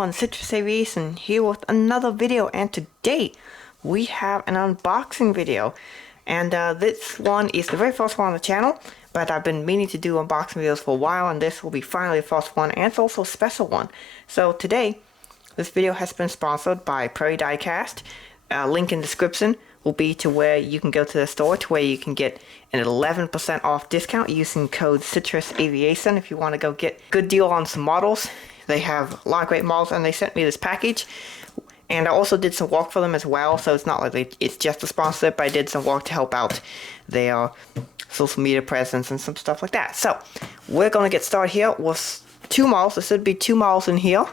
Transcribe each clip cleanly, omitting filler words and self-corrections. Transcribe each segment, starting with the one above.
everyone, Citrus Aviation here with another video, and today we have an unboxing video. And this one is the very first one on the channel, but I've been meaning to do unboxing videos for a while, and this will be finally the first one, and it's also a special one. So today, this video has been sponsored by Prairie Diecast. Link in the description will be to where you can go to the store to where you can get an 11% off discount using code Citrus Aviation if you want to go get a good deal on some models. They have a lot of great models, and they sent me this package. And I also did some work for them as well, so it's not like it's just a sponsor, but I did some work to help out their social media presence and some stuff like that. So we're going to get started here with two models. There should be two models in here.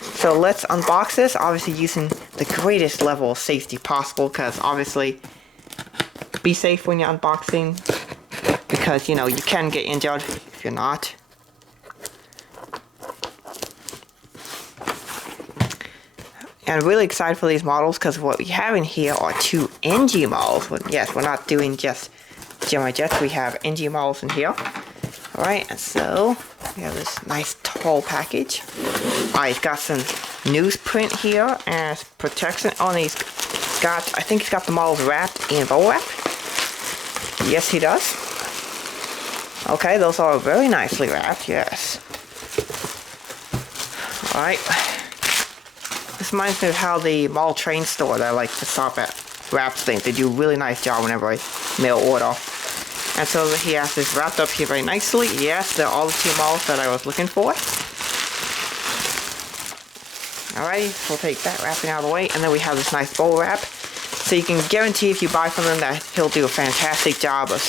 So let's unbox this, obviously using the greatest level of safety possible, because obviously be safe when you're unboxing, because you know you can get injured if you're not. And I'm really excited for these models because what we have in here are two NG models. Yes, we're not doing just Gemini jets, we have NG models in here. Alright, and so we have this nice tall package. It's got some newsprint here and protection on these. I think he's got the models wrapped in bubble wrap. Yes, he does. Okay, those are very nicely wrapped, yes. Alright. This reminds me of how the mall train store that I like to stop at wraps things. They do a really nice job whenever I mail order. And so he has this wrapped up here very nicely. Yes, they're all the two models that I was looking for. Alrighty, so we'll take that wrapping out of the way. And then we have this nice bowl wrap. So you can guarantee if you buy from them that he'll do a fantastic job of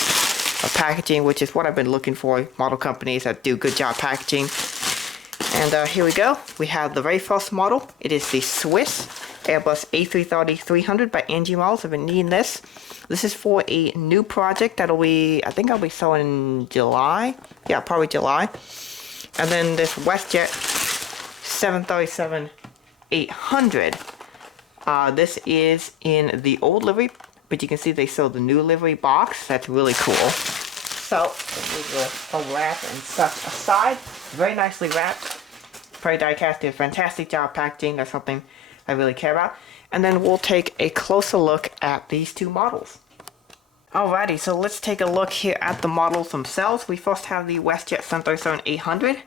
packaging, which is what I've been looking for. Model companies that do a good job packaging. And here we go. We have the very first model. It is the Swiss Airbus A330-300 by NG Models. I've been needing this. This is for a new project that'll be, I think I'll be selling in July. Yeah, probably July. And then this Westjet 737-800. This is in the old livery, but you can see they sold the new livery box. That's really cool. So, we'll wrap and such aside. Very nicely wrapped. Prairie Diecast did a fantastic job packaging. That's something I really care about. And then we'll take a closer look at these two models. Alrighty, so let's take a look here at the models themselves. We first have the Westjet 737-800.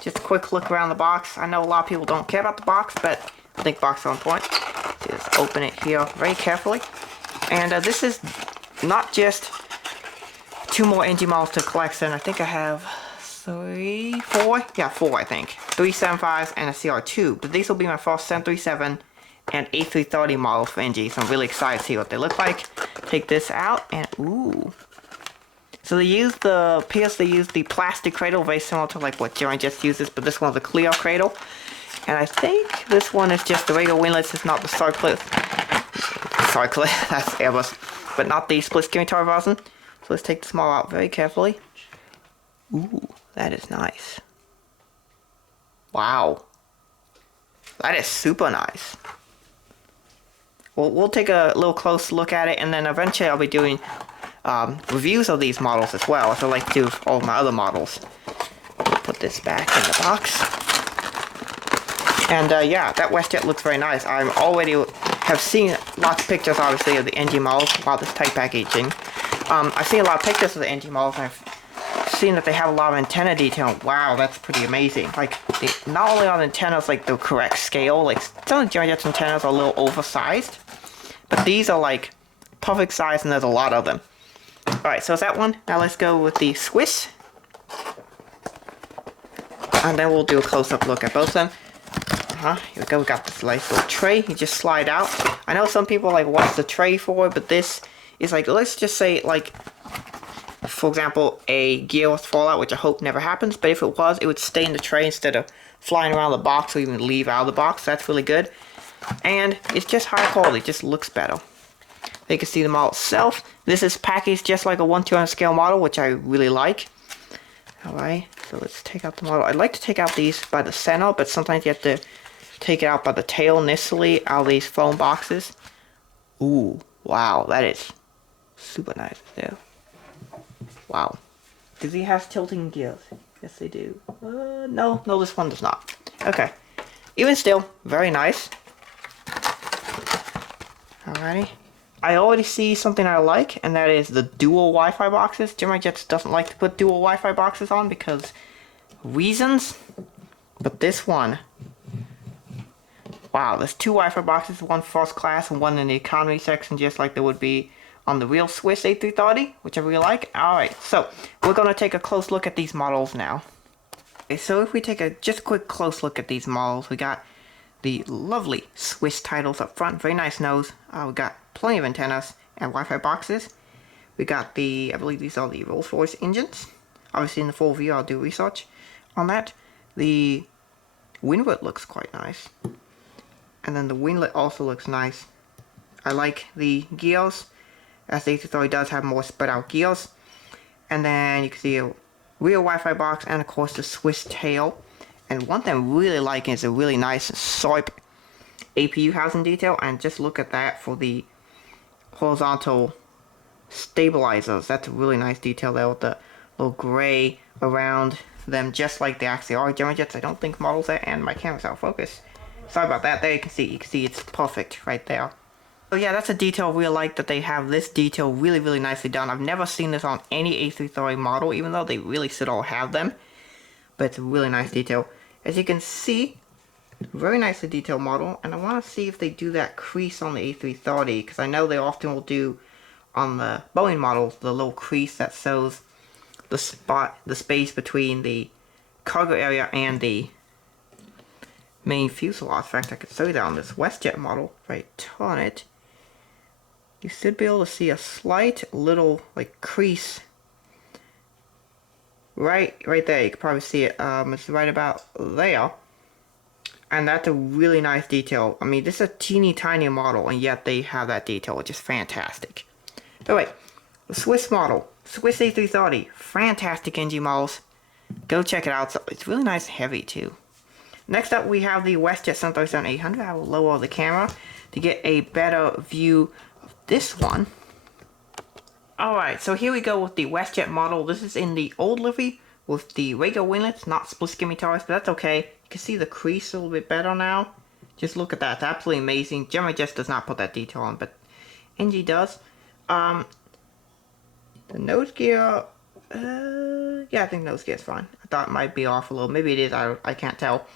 Just a quick look around the box. I know a lot of people don't care about the box, but I think boxes are important. Just open it here very carefully. And this is not just two more NG models to collect, and I think I have four I think. 375s and a CR2, but these will be my first 737 and A330 models for NG, so I'm really excited to see what they look like. Take this out, and ooh. So they use the plastic cradle, very similar to like what Gemini just uses, but this one's a clear cradle. And I think this one is just the regular winglets, it's not the circlet, that's Airbus, but not the split steering tower version. So let's take this model out very carefully. Ooh, that is nice. Wow. That is super nice. We'll take a little close look at it, and then eventually I'll be doing reviews of these models as well, as I like to do with all of my other models. Put this back in the box. And yeah, that Westjet looks very nice. I already have seen lots of pictures, obviously, of the NG models while this type packaging. I've seen a lot of pictures of the NG models, and I've seen that they have a lot of antenna detail. Wow, that's pretty amazing. Like, not only are the antennas like the correct scale, like some of the Gemini Jet's antennas are a little oversized, but these are like perfect size, and there's a lot of them. Alright, so it's that one. Now let's go with the Swiss. And then we'll do a close-up look at both of them. Here we go. We got this nice little tray. You just slide out. I know some people are like, what's the tray for? But this is like, let's just say like, for example, a gear was to fall out, which I hope never happens, but if it was, it would stay in the tray instead of flying around the box or even leave out of the box. That's really good. And it's just high quality, it just looks better. You can see the model itself. This is packaged just like a 1/200 scale model, which I really like. Alright, so let's take out the model. I'd like to take out these by the center, but sometimes you have to take it out by the tail initially out of these foam boxes. Ooh, wow, that is super nice there. Wow. Do they have tilting gears? Yes, they do. No, this one does not. Okay. even still, very nice. Alrighty. I already see something I like, and that is the dual Wi-Fi boxes. Jets doesn't like to put dual Wi-Fi boxes on because reasons. But this one, wow, there's two Wi-Fi boxes, one first class and one in the economy section, just like there would be on the real Swiss A330, which I really like. Alright, so we're going to take a close look at these models now. Okay, so if we take a just quick close look at these models, we got the lovely Swiss titles up front, very nice nose. We got plenty of antennas and Wi-Fi boxes. We got the, I believe these are the Rolls-Royce engines. Obviously in the full view I'll do research on that. The windward looks quite nice. And then the winglet also looks nice. I like the gears, as the A330 does have more spread out gears. And then you can see a real Wi-Fi box and of course the Swiss tail. And one thing I'm really liking is a really nice SOIP APU housing detail. And just look at that for the horizontal stabilizers. That's a really nice detail there with the little gray around them, just like they actually are. Jets, I don't think models that, and my camera's out of focus. Sorry about that. There you can see it's perfect right there. So yeah, that's a detail I really like, that they have this detail really nicely done. I've never seen this on any A330 model, even though they really should all have them. But it's a really nice detail. As you can see, very nicely detailed model, and I want to see if they do that crease on the A330, because I know they often will do on the Boeing models the little crease that shows the space between the cargo area and the main fuselage. In fact, I could show you that on this Westjet model. If I turn it, you should be able to see a slight little like crease right there. You can probably see it. It's right about there, and that's a really nice detail. I mean, this is a teeny tiny model, and yet they have that detail, which is fantastic. But wait, the Swiss model, Swiss A330, fantastic NG models. Go check it out. It's really nice and heavy too. Next up, we have the Westjet 737-800. I will lower the camera to get a better view of this one. Alright, so here we go with the Westjet model. This is in the old livery with the regular winglets, not split skimmy tires, but that's okay. You can see the crease a little bit better now. Just look at that. It's absolutely amazing. Generally just does not put that detail on, but NG does. The nose gear, yeah, I think nose gear is fine. I thought it might be off a little. Maybe it is, I can't tell.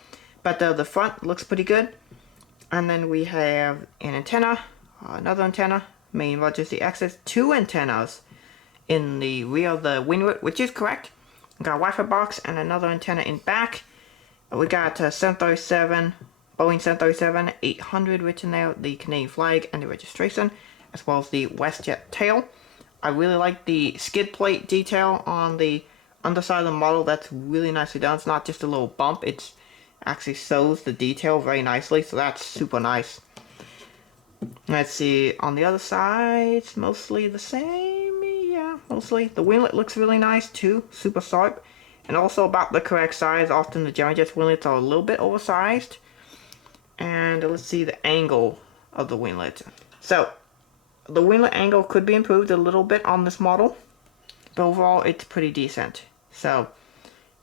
But the front looks pretty good. And then we have an antenna, another antenna, main emergency access, two antennas in the rear of the windward, which is correct. We got a Wi-Fi box and another antenna in back. We got 737, Boeing 737-800 written there, the Canadian flag and the registration, as well as the Westjet tail. I really like the skid plate detail on the underside of the model. That's really nicely done. It's not just a little bump. It actually shows the detail very nicely, so that's super nice. Let's see, on the other side, it's mostly the same. Yeah, mostly. The winglet looks really nice too, super sharp. And also about the correct size. Often the Jet's winglets are a little bit oversized. And let's see the angle of the winglet. So, the winglet angle could be improved a little bit on this model, but overall it's pretty decent. So,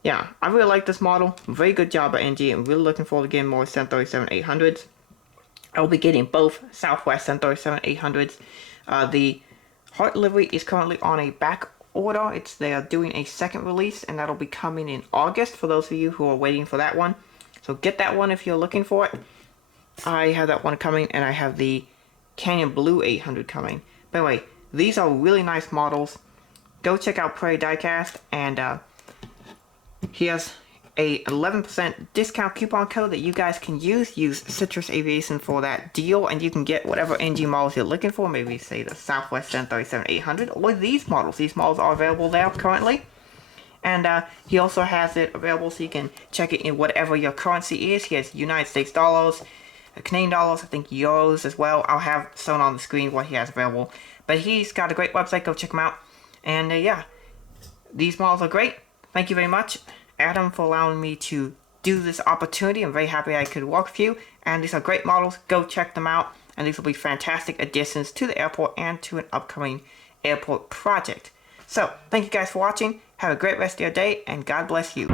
yeah, I really like this model. Very good job by NG. I'm really looking forward to getting more 737-800s. I will be getting both Southwest 737-800s. The Heart livery is currently on a back order. They are doing a second release, and that'll be coming in August for those of you who are waiting for that one. So get that one if you're looking for it. I have that one coming, and I have the Canyon Blue 800 coming. By the way, these are really nice models. Go check out Prairie Diecast, and he has a 11% discount coupon code that you guys can use. Use Citrus Aviation for that deal, and you can get whatever NG models you're looking for. Maybe say the Southwest 737-800 or these models. These models are available there currently. And he also has it available so you can check it in whatever your currency is. He has United States dollars, Canadian dollars, I think euros as well. I'll have shown on the screen what he has available. But he's got a great website. Go check him out. And yeah, these models are great. Thank you very much, Adam, for allowing me to do this opportunity. I'm very happy I could work with you. And these are great models. Go check them out. And these will be fantastic additions to the airport and to an upcoming airport project. So, thank you guys for watching. Have a great rest of your day, and God bless you.